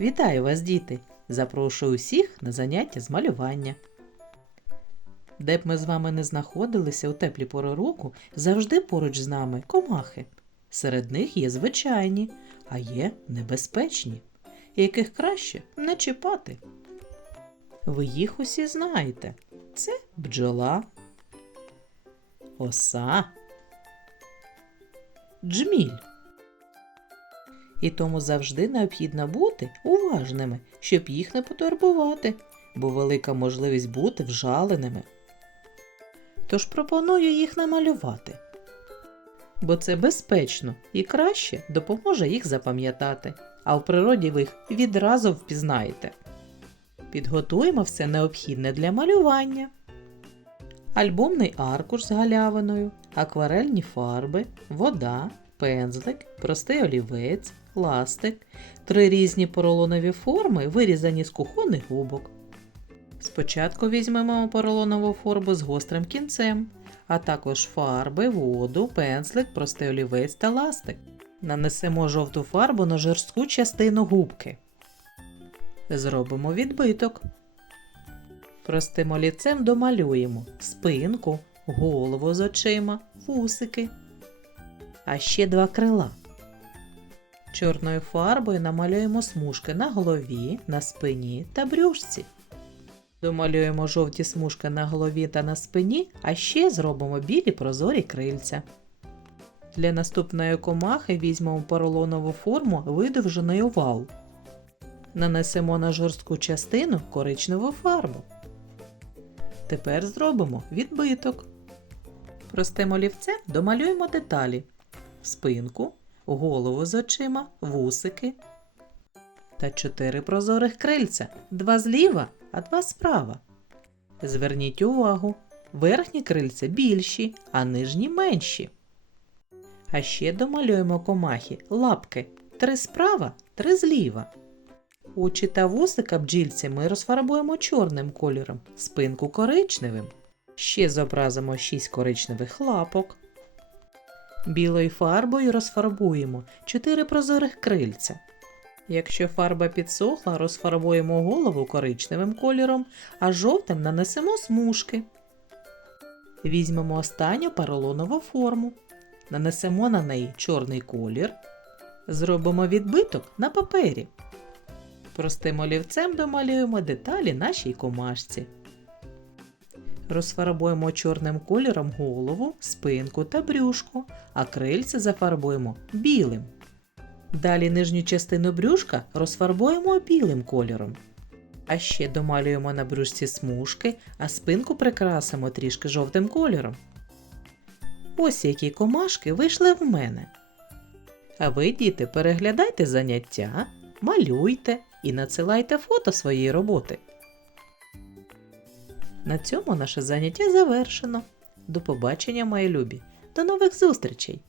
Вітаю вас, діти! Запрошую усіх на заняття з малювання. Де б ми з вами не знаходилися у теплі пори року, завжди поруч з нами комахи. Серед них є звичайні, а є небезпечні, яких краще не чіпати. Ви їх усі знаєте. Це бджола, оса, джміль. І тому завжди необхідно бути уважними, щоб їх не потурбувати, бо велика можливість бути вжаленими. Тож пропоную їх намалювати, бо це безпечно і краще допоможе їх запам'ятати, а в природі ви їх відразу впізнаєте. Підготуємо все необхідне для малювання. Альбомний аркуш з галявиною, акварельні фарби, вода, пензлик, простий олівець, ластик, три різні поролонові форми, вирізані з кухонних губок. Спочатку візьмемо поролонову форму з гострим кінцем, а також фарби, воду, пензлик, простий олівець та ластик. Нанесемо жовту фарбу на жорстку частину губки. Зробимо відбиток. Простим олівцем домалюємо спинку, голову з очима, вусики, а ще два крила. Чорною фарбою намалюємо смужки на голові, на спині та брюшці. Домалюємо жовті смужки на голові та на спині, а ще зробимо білі прозорі крильця. Для наступної комахи візьмемо поролонову форму видовжений овал. Нанесемо на жорстку частину коричневу фарбу. Тепер зробимо відбиток. Простим олівцем домалюємо деталі: спинку, голову з очима, вусики та чотири прозорих крильця, два зліва, а два справа. Зверніть увагу, верхні крильця більші, а нижні менші. А ще домалюємо комахи лапки три справа, три зліва. Очі та вусика бджільці ми розфарбуємо чорним кольором, спинку коричневим. Ще зобразимо 6 коричневих лапок. Білою фарбою розфарбуємо 4 прозорих крильця. Якщо фарба підсохла, розфарбуємо голову коричневим кольором, а жовтим нанесемо смужки. Візьмемо останню поролонову форму. Нанесемо на неї чорний колір. Зробимо відбиток на папері. Простим олівцем домалюємо деталі нашій комашці. Розфарбуємо чорним кольором голову, спинку та брюшко, а крильце зафарбуємо білим. Далі нижню частину брюшка розфарбуємо білим кольором. А ще домалюємо на брюшці смужки, а спинку прикрасимо трішки жовтим кольором. Ось які комашки вийшли в мене. А ви, діти, переглядайте заняття, малюйте і надсилайте фото своєї роботи. На цьому наше заняття завершено. До побачення, мої любі. До нових зустрічей!